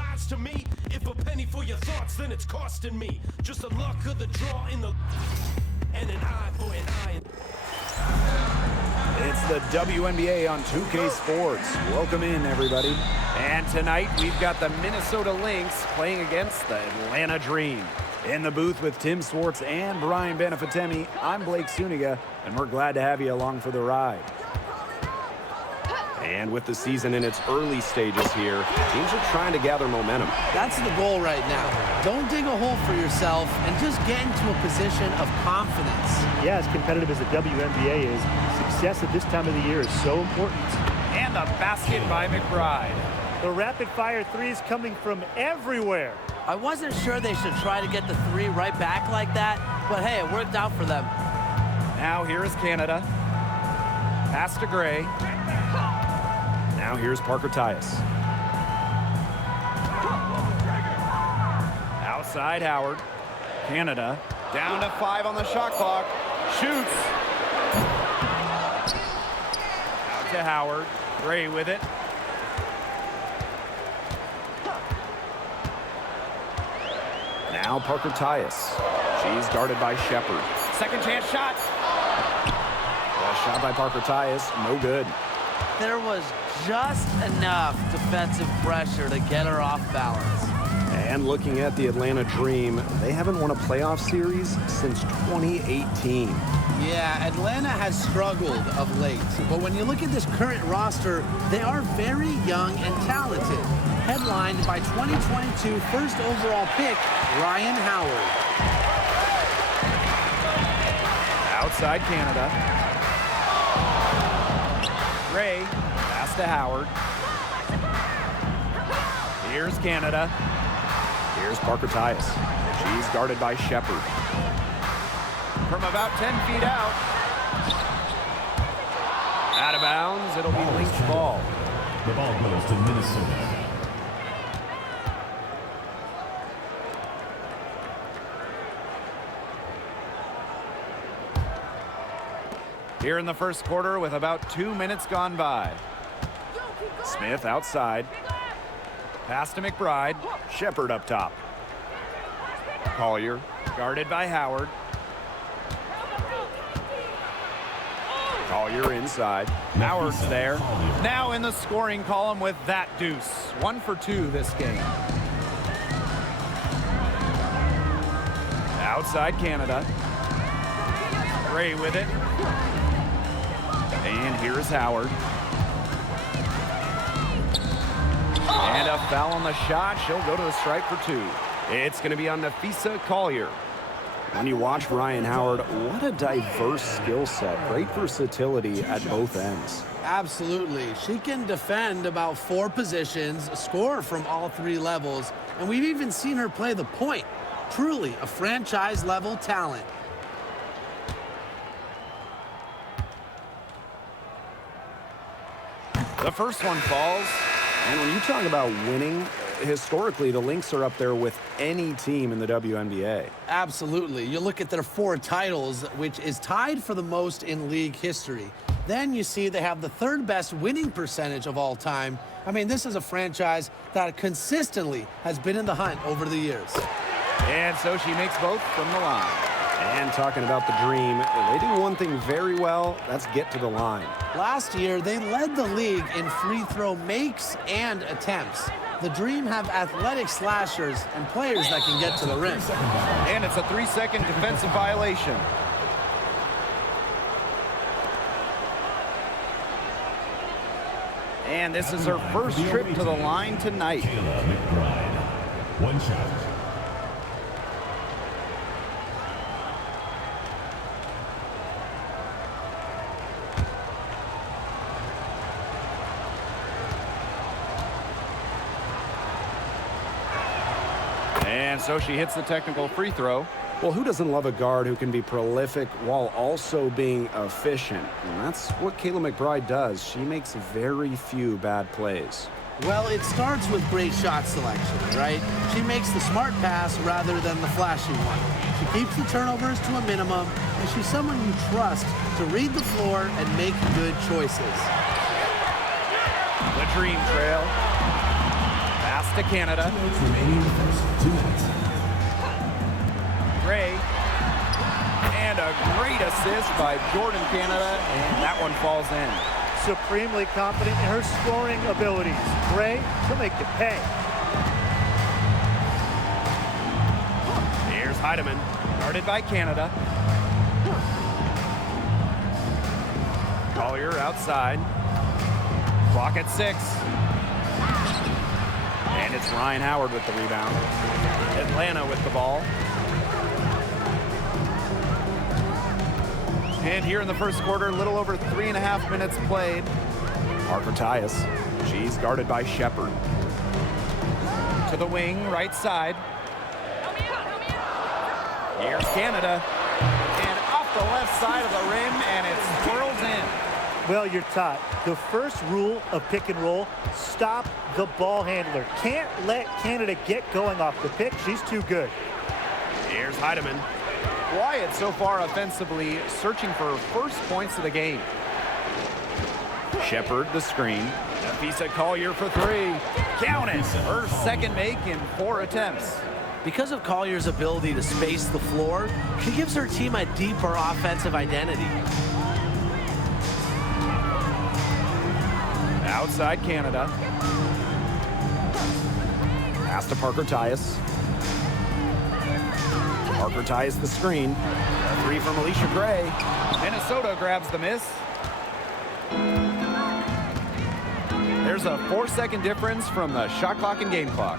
lies to me. If a penny for your thoughts, then it's costing me. Just the luck of the draw in the and an eye for an eye. It's the WNBA on 2K Sports. Welcome in, everybody. And tonight, we've got the Minnesota Lynx playing against the Atlanta Dream. In the booth with Tim Swartz and Brian Benefatemi, I'm Blake Suniga, and we're glad to have you along for the ride. And with the season in its early stages here, teams are trying to gather momentum. That's the goal right now. Don't dig a hole for yourself and just get into a position of confidence. Yeah, as competitive as the WNBA is, success at this time of the year is so important. And the basket by McBride. The rapid-fire threes coming from everywhere. I wasn't sure they should try to get the three right back like that, but hey, it worked out for them. Now here is Canada. Pass to Gray. Now here's Parker Tyus. Outside Howard. Canada down to 5 on the shot clock. Shoots. Out to Howard. Gray with it. Now Parker Tyus. She's guarded by Shepard. Second chance shot. A shot by Parker Tyus. No good. There was just enough defensive pressure to get her off balance. And looking at the Atlanta Dream, they haven't won a playoff series since 2018. Yeah, Atlanta has struggled of late. But when you look at this current roster, they are very young and talented. Headlined by 2022 first overall pick, Ryan Howard. Outside Canada. Gray, pass to Howard. Here's Canada. Here's Parker Tyus. She's guarded by Shepard. From about 10 feet out. Out of bounds, it'll be Lynx ball. The ball goes to Minnesota. Here in the first quarter with about 2 minutes gone by. Smith outside. Pass to McBride. Shepard up top. Collier guarded by Howard. Collier inside. Howard's there. Now in the scoring column with that deuce. 1 for 2 this game. Outside Canada. Gray with it. And here's Howard. And a foul on the shot. She'll go to the stripe for 2. It's going to be on Nafisa Collier. When you watch Ryan Howard, what a diverse skill set. Great versatility at both ends. Absolutely. She can defend about 4 positions, score from all 3 levels, and we've even seen her play the point. Truly a franchise-level talent. The first one falls. And when you talk about winning, historically, the Lynx are up there with any team in the WNBA. Absolutely. You look at their 4 titles, which is tied for the most in league history. Then you see they have the 3rd best winning percentage of all time. I mean, this is a franchise that consistently has been in the hunt over the years. And so she makes both from the line. And talking about the Dream, they do one thing very well, that's get to the line. Last year, they led the league in free throw makes and attempts. The Dream have athletic slashers and players that can get to the rim. And it's a 3-second defensive violation. And this is her first trip to the line tonight. Kayla McBride. 1 shot. And so she hits the technical free throw. Well, who doesn't love a guard who can be prolific while also being efficient? And that's what Kayla McBride does. She makes very few bad plays. Well, it starts with great shot selection, right? She makes the smart pass rather than the flashy one. She keeps the turnovers to a minimum, and she's someone you trust to read the floor and make good choices. The Dream trail. Pass to Canada. Remaining in the first 2 minutes. Gray. And a great assist by Jordan Canada, and that one falls in. Supremely confident in her scoring abilities. Gray, she'll make it pay. Here's Heidemann, guarded by Canada. Collier outside. Clock at 6. And it's Ryan Howard with the rebound. Atlanta with the ball. And here in the first quarter, a little over 3.5 minutes played. Parker Tyus. She's guarded by Shepard. To the wing, right side. Here's Canada. And off the left side of the rim, and it swirls in. Well, you're taught. The first rule of pick and roll, stop the ball handler. Can't let Canada get going off the pick. She's too good. Here's Heidemann. Wyatt so far offensively searching for first points of the game. Shepard the screen. Nafisa Collier for 3. Count it. Her second make in 4 attempts. Because of Collier's ability to space the floor, she gives her team a deeper offensive identity. Outside Canada. Pass to Parker Tyus. Parker Tyus the screen. A 3 from Alicia Gray. Minnesota grabs the miss. There's a 4-second difference from the shot clock and game clock.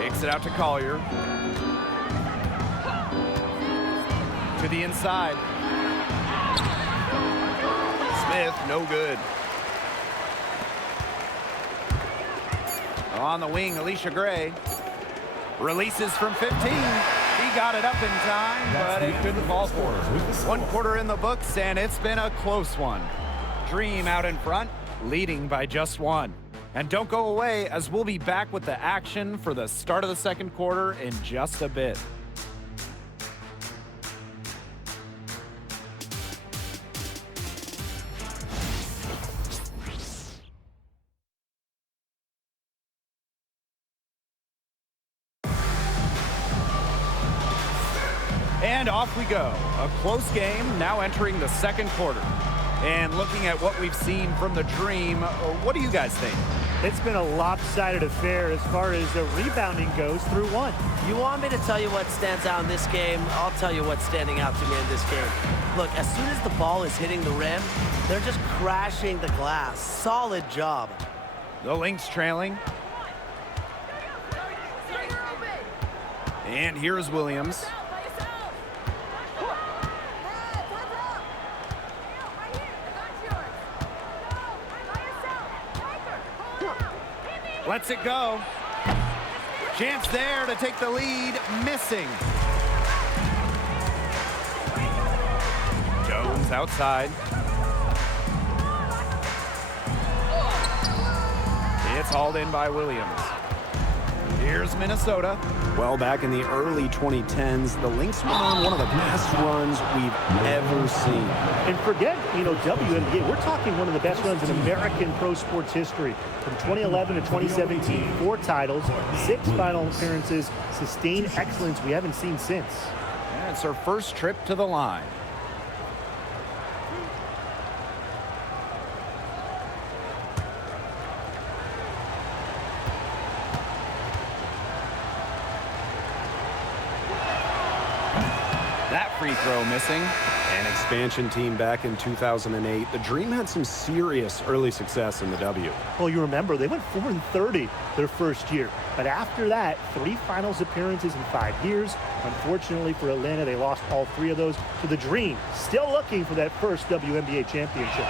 Kicks it out to Collier. To the inside. Smith, no good. On the wing, Alicia Gray. Releases from 15. He got it up in time, but it couldn't fall for her. 1 quarter in the books, and it's been a close one. Dream out in front, leading by just 1. And don't go away, as we'll be back with the action for the start of the second quarter in just a bit. And off we go. A close game now entering the second quarter. And looking at what we've seen from the Dream, what do you guys think? It's been a lopsided affair as far as the rebounding goes through 1. You want me to tell you what stands out in this game? I'll tell you what's standing out to me in this game. Look, as soon as the ball is hitting the rim, they're just crashing the glass. Solid job. The Lynx trailing. And here's Williams. Lets it go. Chance there to take the lead. Missing. Jones outside. It's hauled in by Williams. Here's Minnesota. Well, back in the early 2010s, the Lynx went on one of the best runs we've ever seen. And forget, WNBA, we're talking one of the best runs in American pro sports history. From 2011 to 2017, 4 titles, 6 final appearances, sustained excellence we haven't seen since. And it's her first trip to the line. That free throw missing. An expansion team back in 2008. The Dream had some serious early success in the W. Well, you remember, they went 4-30 their first year. But after that, 3 finals appearances in 5 years. Unfortunately for Atlanta, they lost all 3 of those to the Dream. Still looking for that first WNBA championship.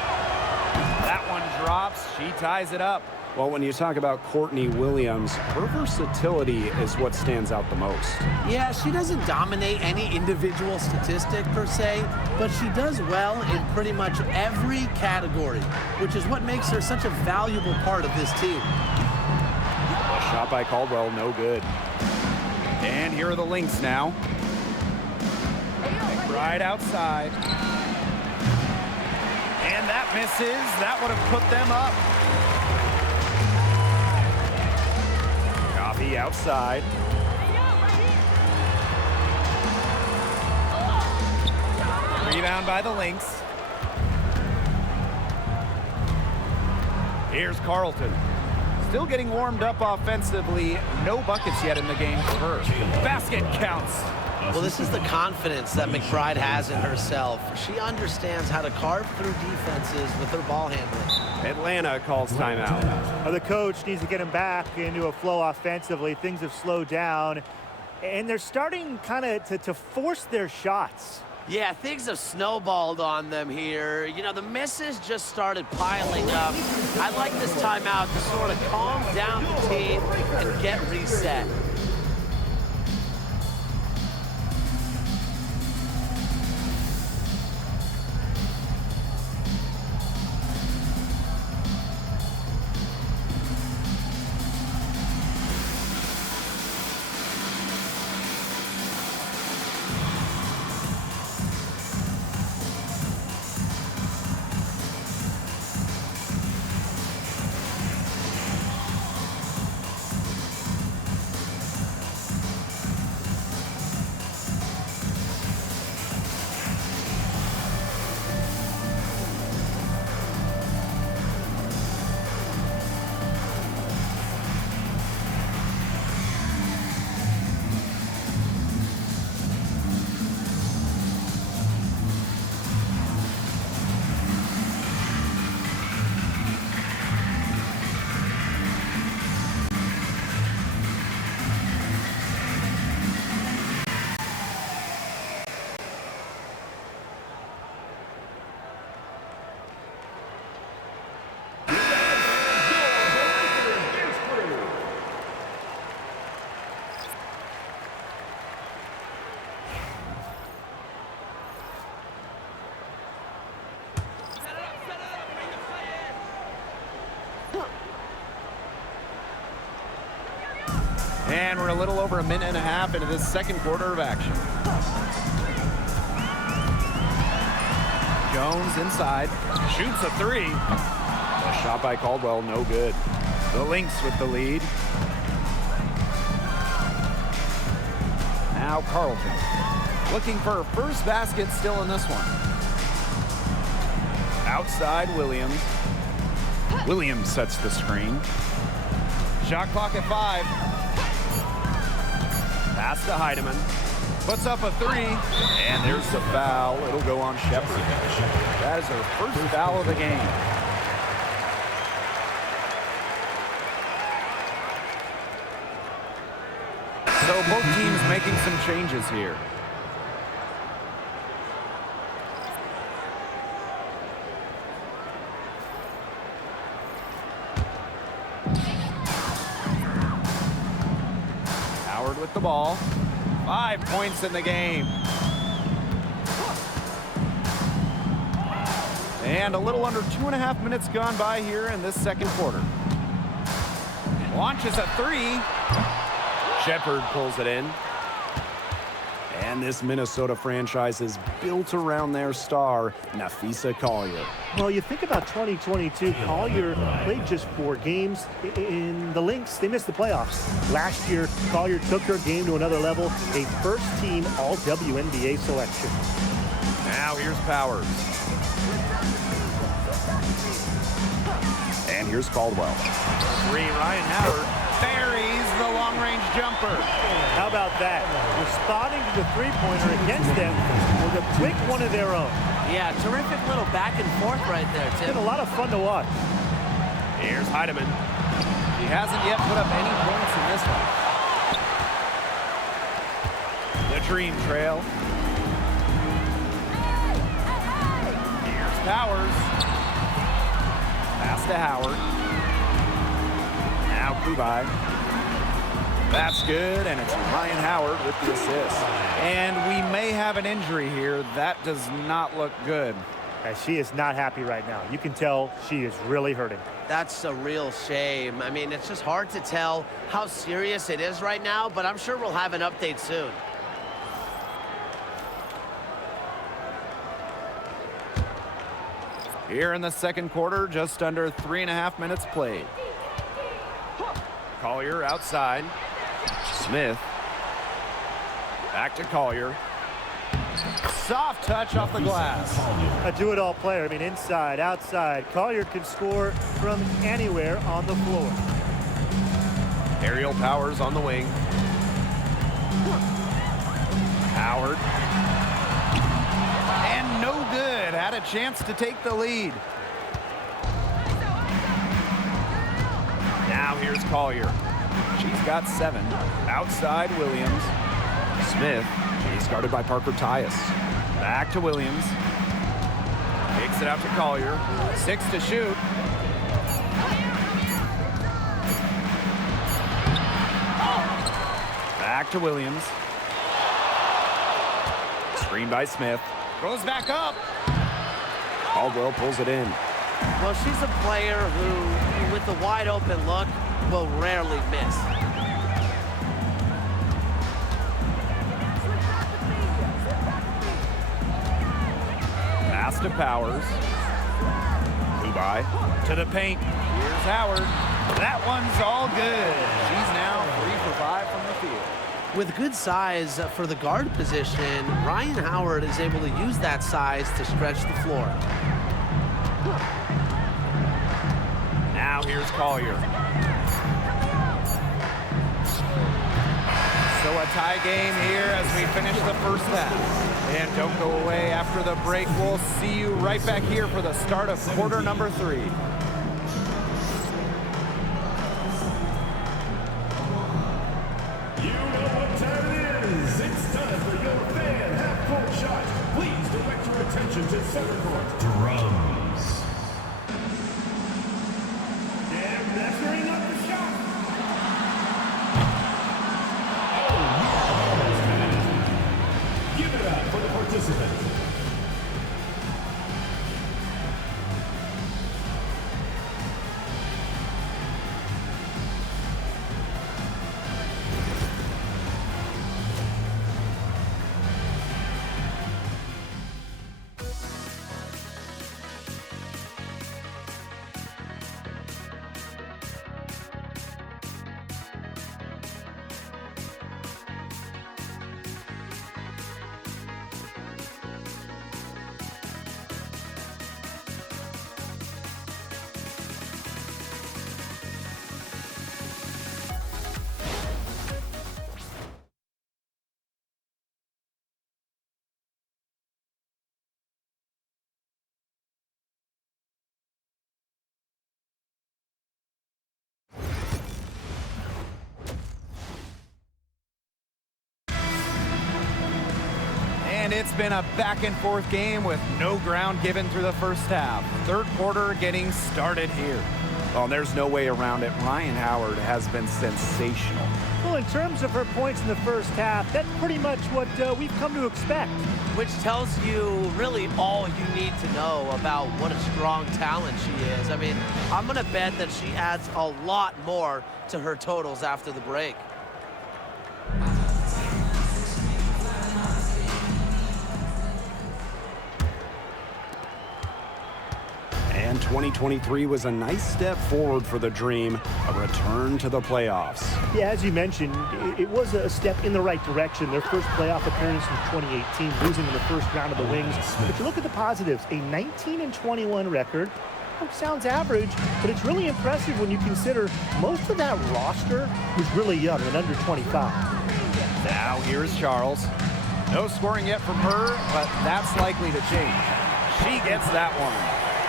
That one drops. She ties it up. Well, when you talk about Courtney Williams, her versatility is what stands out the most. Yeah, she doesn't dominate any individual statistic per se, but she does well in pretty much every category, which is what makes her such a valuable part of this team. A shot by Caldwell, no good. And here are the Lynx now. Right outside. And that misses. That would have put them up. the outside. Rebound by the Lynx. Here's Carlton. Still getting warmed up offensively. No buckets yet in the game for her. Basket counts. Well, this is the confidence that McBride has in herself. She understands how to carve through defenses with her ball handling. Atlanta calls timeout. Well, the coach needs to get him back into a flow offensively. Things have slowed down, and they're starting kind of to force their shots. Yeah, things have snowballed on them here. You know, the misses just started piling up. I'd like this timeout to sort of calm down the team and get reset. And we're a little over a minute and a half into this second quarter of action. Jones inside, shoots a three. A shot by Caldwell, no good. The Lynx with the lead. Now Carlton, looking for her first basket still in this one. Outside Williams. Williams sets the screen. Shot clock at 5. Pass to Heidemann. Puts up a three. And there's the foul. It'll go on Shepard. That is her first foul of the game. So both teams making some changes here. Howard with the ball. 5 points in the game. And a little under 2.5 minutes gone by here in this second quarter. Launches a three. Shepard pulls it in. And this Minnesota franchise is built around their star, Napheesa Collier. Well, you think about 2022, Collier played just 4 games. In the Lynx, they missed the playoffs. Last year, Collier took her game to another level, a first-team All-WNBA selection. Now here's Powers. And here's Caldwell. 3, Ryan Howard buries the long-range jumper. How about that? Responding to the three-pointer against them with a quick one of their own. Yeah, terrific little back and forth right there, It's Tim. been a lot of fun to watch. Here's Heidemann. He hasn't yet put up any points in this one. The Dream Trail. Here's Powers. Pass to Howard. Now Kubai. That's good, and it's Ryan Howard with the assist. And we may have an injury here. That does not look good. She is not happy right now. You can tell she is really hurting. That's a real shame. I mean, it's just hard to tell how serious it is right now, but I'm sure we'll have an update soon. Here in the second quarter, just under 3.5 minutes played. Collier outside. Smith. Back to Collier. Soft touch off the glass. A do-it-all player. I mean, inside, outside. Collier can score from anywhere on the floor. Aerial Powers on the wing. Howard. And no good. Had a chance to take the lead. Now here's Collier. She's got 7. Outside Williams. Smith. He's guarded by Parker Tyus. Back to Williams. Kicks it out to Collier. 6 to shoot. Back to Williams. Screen by Smith. Goes back up. Caldwell pulls it in. Well, she's a player who, with a wide open look, will rarely miss. Pass to Powers. Kubai to the paint. Here's Howard. That one's all good. She's now 3 for 5 from the field. With good size for the guard position, Ryan Howard is able to use that size to stretch the floor. Now here's Collier. So a tie game here as we finish the first half. And don't go away after the break. We'll see you right back here for the start of quarter number 3. You know what time it is. It's time for your fan half-court shot. Please direct your attention to center court. Drums. And measuring up the shot. Give it up for the participant. And it's been a back and forth game with no ground given through the first half. Third quarter getting started here. Well, there's no way around it. Ryan Howard has been sensational. Well, in terms of her points in the first half, that's pretty much what we've come to expect. Which tells you really all you need to know about what a strong talent she is. I mean, I'm going to bet that she adds a lot more to her totals after the break. And 2023 was a nice step forward for the Dream, a return to the playoffs. Yeah, as you mentioned, it was a step in the right direction. Their first playoff appearance in 2018, losing in the first round of the Wings. But you look at the positives, a 19-21 record. Sounds average, but it's really impressive when you consider most of that roster was really young and under 25. Now here's Charles. No scoring yet from her, but that's likely to change. She gets that one.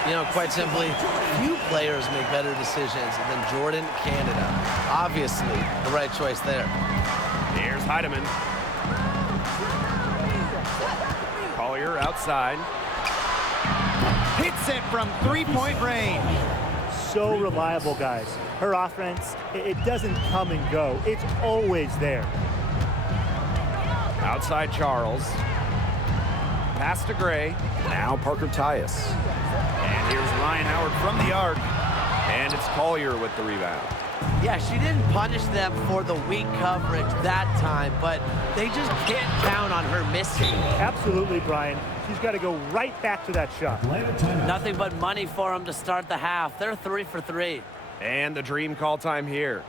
You know, quite simply, few players make better decisions than Jordan Canada. Obviously, the right choice there. Here's Heidemann. Collier outside. Hits it from three-point range. So reliable, guys. Her offense, it doesn't come and go. It's always there. Outside Charles. Pass to Gray. Now Parker Tyus. And here's Ryan Howard from the arc. And it's Collier with the rebound. Yeah, she didn't punish them for the weak coverage that time, but they just can't count on her missing. Absolutely, Brian. She's got to go right back to that shot. Nothing but money for them to start the half. They're 3 for 3. And the Dream call time here.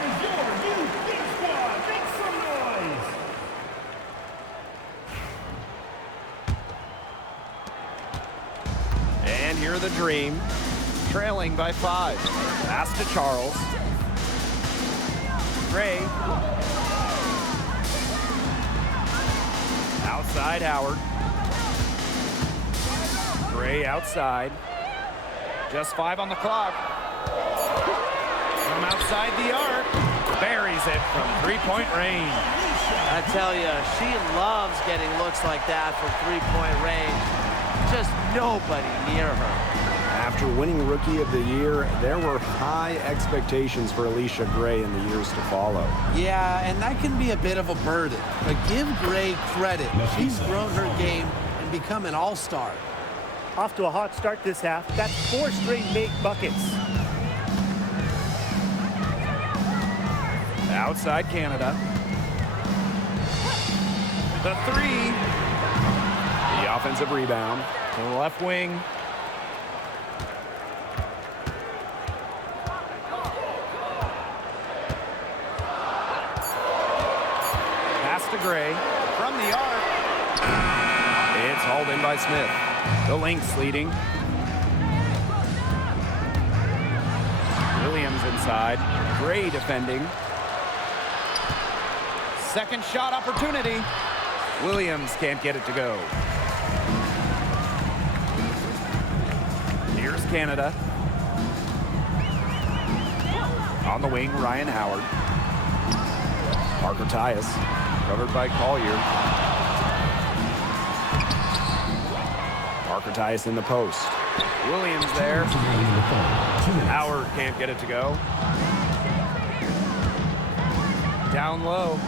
is your youth big squad. Make some noise. And here are the Dream, trailing by 5. Pass to Charles. Gray. Outside Howard. Gray outside. Just 5 on the clock. From outside the arc. Buries it from 3-point range. I tell you, she loves getting looks like that from 3-point range. Just nobody near her. After winning Rookie of the Year, there were high expectations for Alicia Gray in the years to follow. Yeah, and that can be a bit of a burden. But give Gray credit. She's grown her game and become an all-star. Off to a hot start this half. That's 4 straight made buckets. Outside Canada. The 3. The offensive rebound to the left wing. Pass to Gray from the arc. It's hauled in by Smith. The Lynx leading. Williams inside. Gray defending. Second shot opportunity. Williams can't get it to go. Here's Canada. On the wing, Ryan Howard. Parker Tyus, covered by Collier. Parker Tyus in the post. Williams there. Howard can't get it to go. Down low.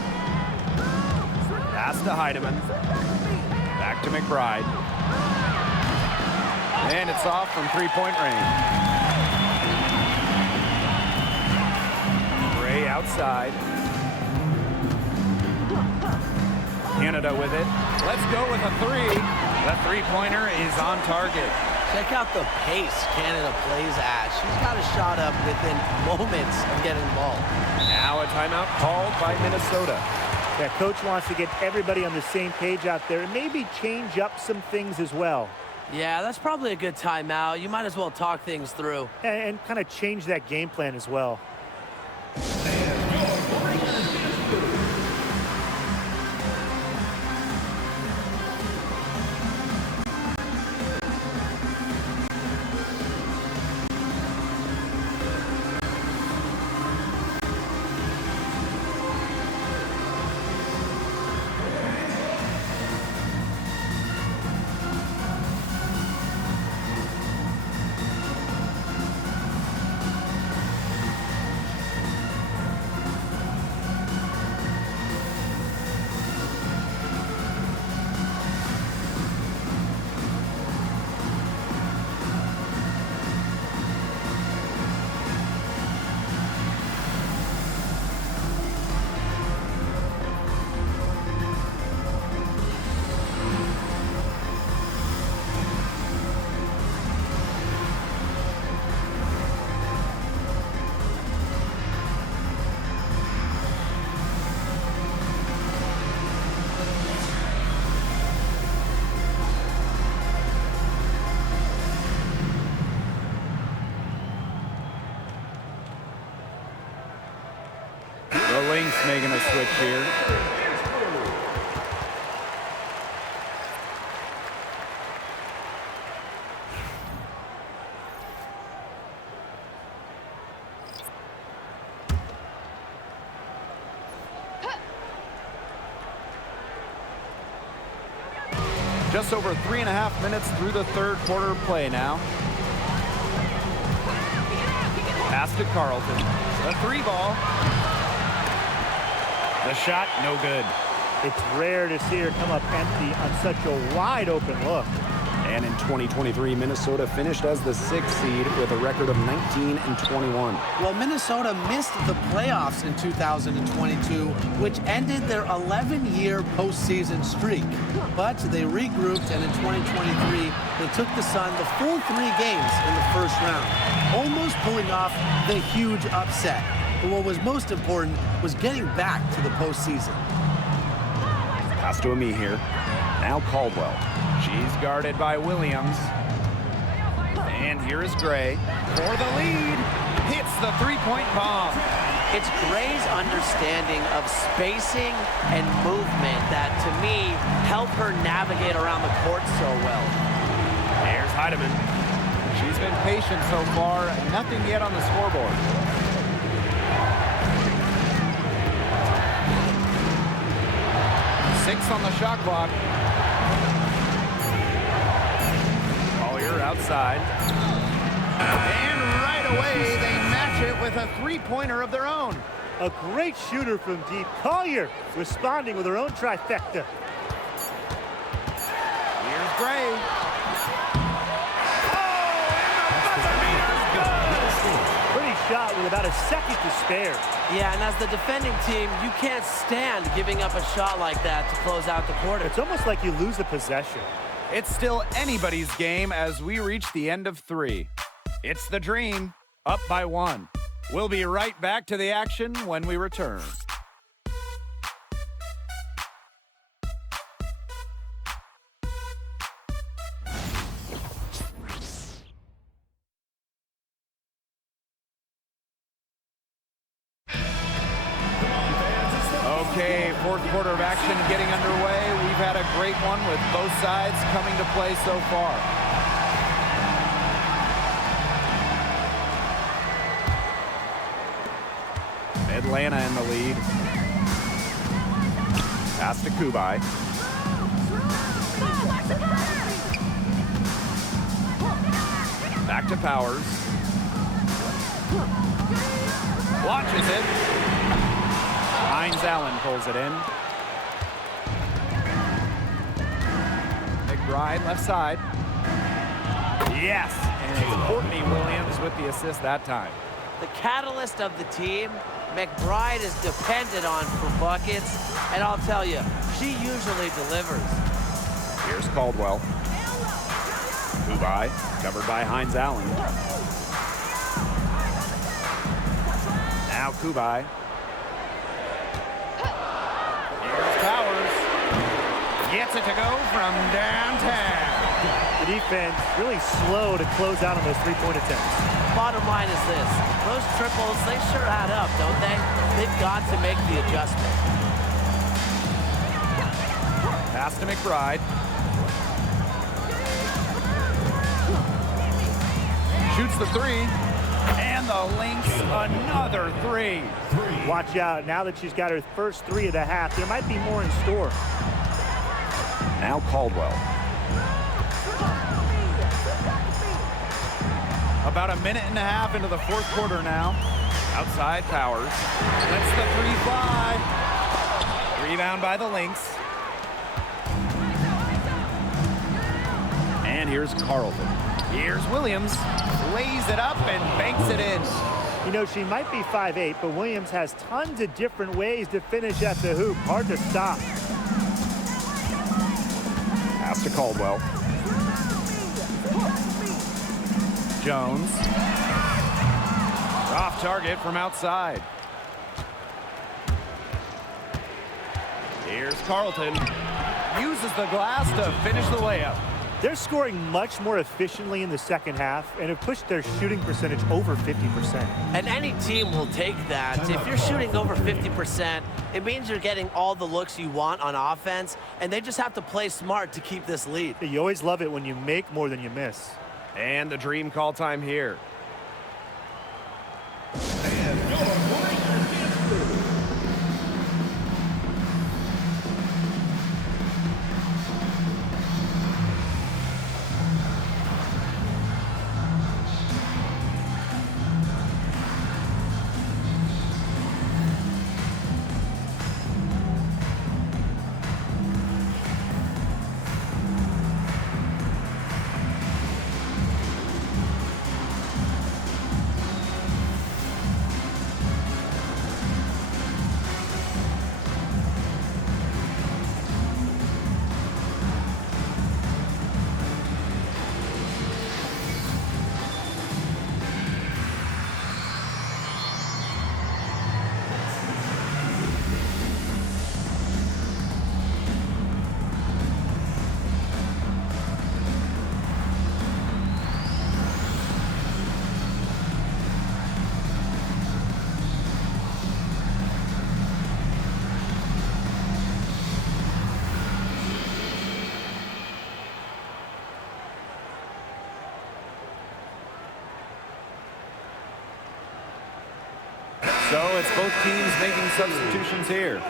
Pass to Heidemann. Back to McBride. And it's off from 3-point range. Gray outside. Canada with it. Let's go with a 3. The 3-pointer is on target. Check out the pace Canada plays at. She's got a shot up within moments of getting the ball. Now a timeout called by Minnesota. Yeah, coach wants to get everybody on the same page out there and maybe change up some things as well. Yeah, that's probably a good timeout. You might as well talk things through. And kind of change that game plan as well. The Lynx making a switch here. Just over 3.5 minutes through the third quarter of play now. Pass to Carlton. The 3 ball. The shot, no good. It's rare to see her come up empty on such a wide open look. And in 2023, Minnesota finished as the 6th seed with a record of 19-21. Well, Minnesota missed the playoffs in 2022, which ended their 11-year postseason streak. But they regrouped, and in 2023, they took the Sun the full 3 games in the first round, almost pulling off the huge upset. but what was most important was getting back to the postseason. Pass to Ami here. Now Caldwell. She's guarded by Williams. And here is Gray for the lead. Hits the three-point bomb. It's Gray's understanding of spacing and movement that, to me, help her navigate around the court so well. Here's Heidemann. She's been patient so far. Nothing yet on the scoreboard. Six on the shot clock. Collier outside. And right away, they match it with a three-pointer of their own. A great shooter from deep. Collier responding with her own trifecta. Here's Gray. Pretty shot with about a second to spare. Yeah, and as the defending team, you can't stand giving up a shot like that to close out the quarter. It's almost like you lose the possession. It's still anybody's game as we reach the end of three. It's the Dream, up by one. We'll be right back to the action when we return. Okay, fourth quarter of action getting underway. We've had a great one with both sides coming to play so far. Atlanta in the lead. Pass to Kubai. Back to Powers. Launches it. Hines Allen pulls it in. McBride left side. Yes, and it's Courtney Williams with the assist that time. The catalyst of the team, McBride is dependent on for buckets, and I'll tell you, she usually delivers. Here's Caldwell. Kubai, covered by Hines Allen. Now Kubai. Here's Powers. Gets it to go from downtown. The defense really slow to close out on those three-point attempts. Bottom line is this, those triples, they sure add up, don't they? They've got to make the adjustment. Pass to McBride. Shoots the three. And the Lynx, another three. Watch out, now that she's got her first three of the half, there might be more in store. Now Caldwell. About a minute and a half into the fourth quarter now. Outside Powers. Lets the three fly. Rebound by the Lynx. And here's Carlton. Here's Williams. Lays it up and banks it in. You know, she might be 5'8", but Williams has tons of different ways to finish at the hoop. Hard to stop. Pass to Caldwell. Jones. Off target from outside. Here's Carlton. Uses the glass to finish the layup. They're scoring much more efficiently in the second half and have pushed their shooting percentage over 50%. And any team will take that. If you're shooting over 50%, it means you're getting all the looks you want on offense, and they just have to play smart to keep this lead. You always love it when you make more than you miss. And the Dream call time here. So it's both teams making substitutions here.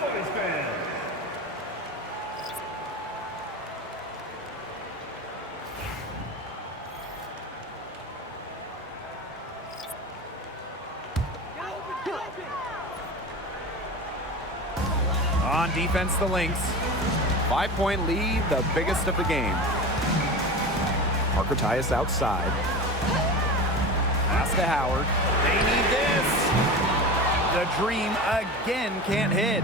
On defense, the Lynx. 5-point lead, the biggest of the game. Parker Tyus outside. Pass to Howard. They need this. The Dream again can't hit.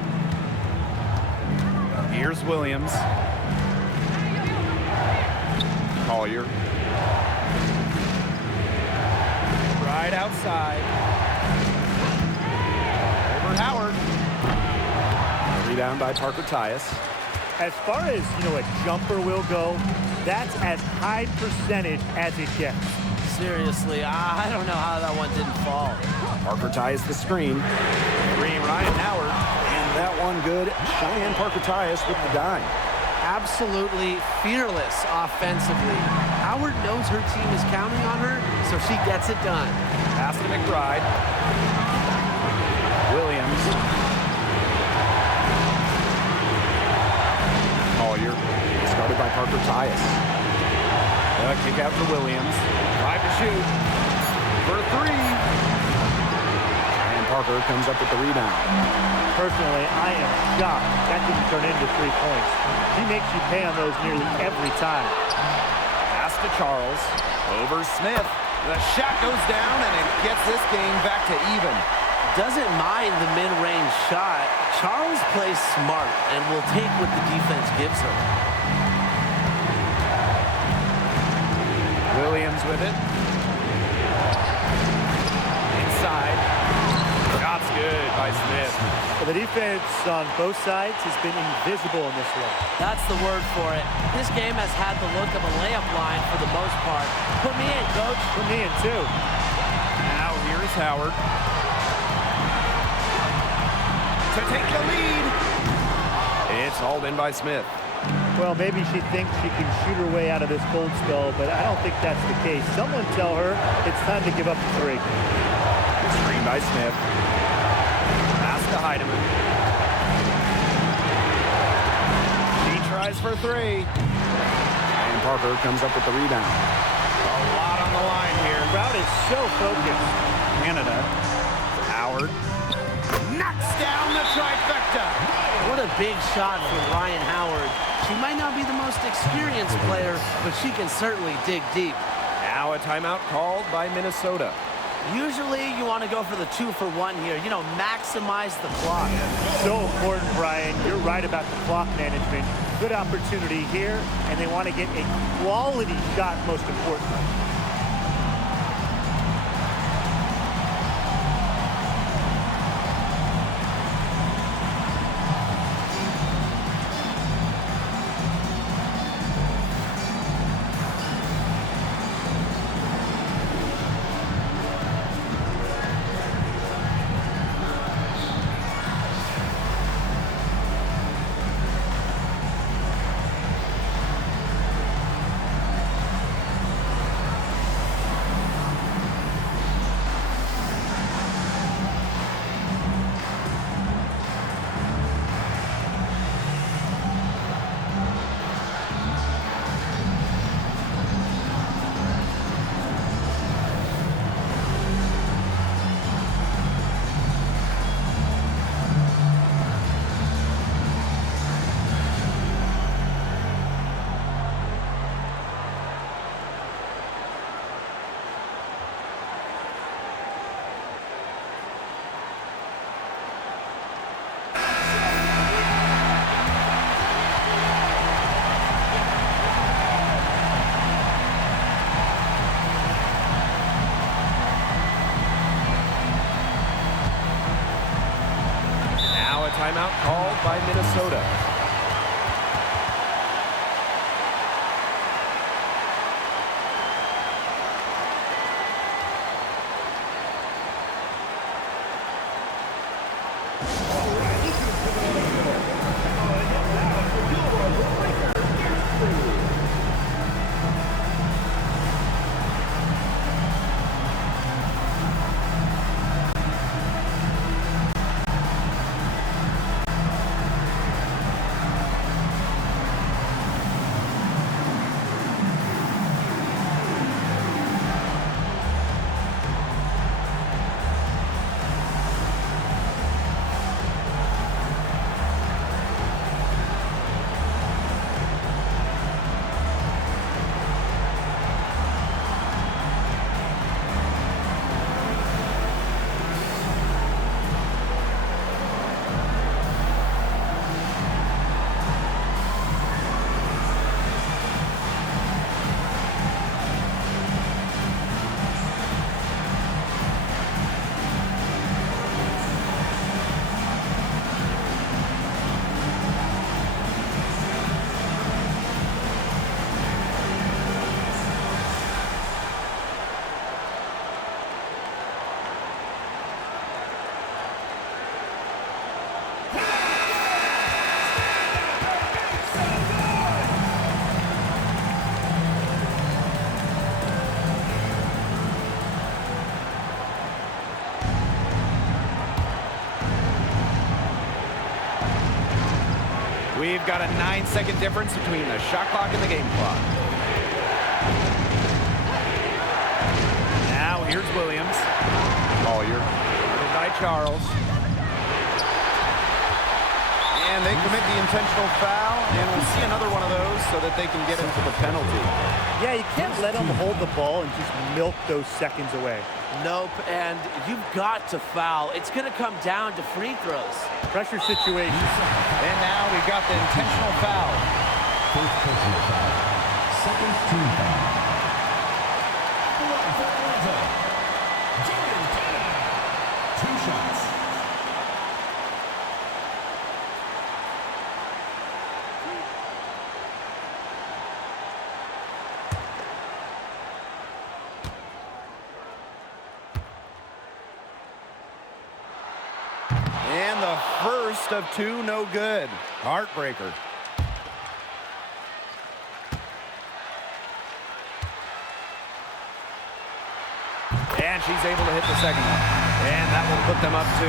Here's Williams. Collier. Right outside. Over Howard. Rebound by Parker Tyus. As far as, a jumper will go, that's as high percentage as it gets. Seriously, I don't know how that one didn't fall. Parker ties the screen. Ryan Howard. And that one good. Cheyenne Parker Tyus with the dime. Absolutely fearless offensively. Howard knows her team is counting on her, so she gets it done. Pass to McBride. Williams. Collier. Started by Parker Tyus. Kick out to Williams. 5 to shoot. For 3. And Parker comes up with the rebound. Personally, I am shocked that didn't turn into 3 points. He makes you pay on those nearly every time. Pass to Charles. Over Smith. The shot goes down, and it gets this game back to even. Doesn't mind the mid-range shot. Charles plays smart and will take what the defense gives him. Williams with it. Inside. Shot's good by Smith. Well, the defense on both sides has been invisible in this one. That's the word for it. This game has had the look of a layup line for the most part. Put me in, coach. Put me in, too. Now here's Howard. To take the lead. It's hauled in by Smith. Well, maybe she thinks she can shoot her way out of this cold spell, but I don't think that's the case. Someone tell her it's time to give up the 3. Screen by Smith. Pass to Heidemann. She tries for 3. And Parker comes up with the rebound. A lot on the line here. The crowd is so focused. Canada. Howard. Knocks down the trifecta. What a big shot from Ryan Howard. She might not be the most experienced player, but she can certainly dig deep. Now a timeout called by Minnesota. Usually you want to go for the 2-for-1 here. Maximize the clock. So important, Brian. You're right about the clock management. Good opportunity here, and they want to get a quality shot most importantly. Timeout called by Minnesota. We've got a 9-second difference between the shot clock and the game clock. Now here's Williams. Collier. Guarded by Charles. And they commit the intentional foul, and we'll see another one of those so that they can get into the penalty. Yeah, you can't let them hold the ball and just milk those seconds away. Nope, and you've got to foul. It's going to come down to free throws. Pressure situation. And now we've got the intentional foul. First personal foul. Second team foul. For Atlanta, Jaden Tatum. 2 shots. And the first of 2, no good. Heartbreaker. And she's able to hit the second one. And that will put them up 2.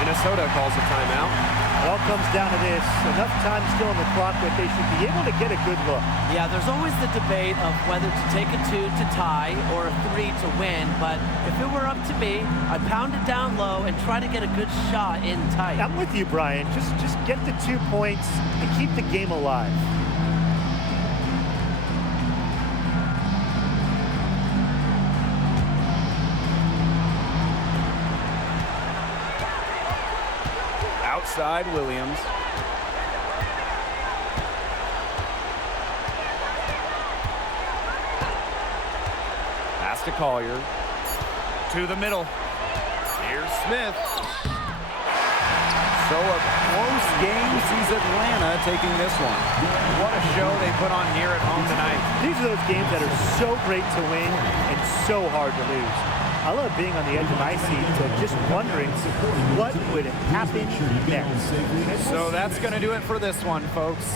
Minnesota calls a timeout. It all comes down to this. Enough time still on the clock, but they should be able to get a good look. Yeah, there's always the debate of whether to take a 2 to tie or a 3 to win, but if it were up to me, I'd pound it down low and try to get a good shot in tight. I'm with you, Brian. Just get the 2 points and keep the game alive. Outside Williams. Pass to Collier. To the middle. Here's Smith. So a close game sees Atlanta taking this one. What a show they put on here at home tonight. These are those games that are so great to win and so hard to lose. I love being on the edge of my seat, so just wondering what would happen next. So that's going to do it for this one, folks.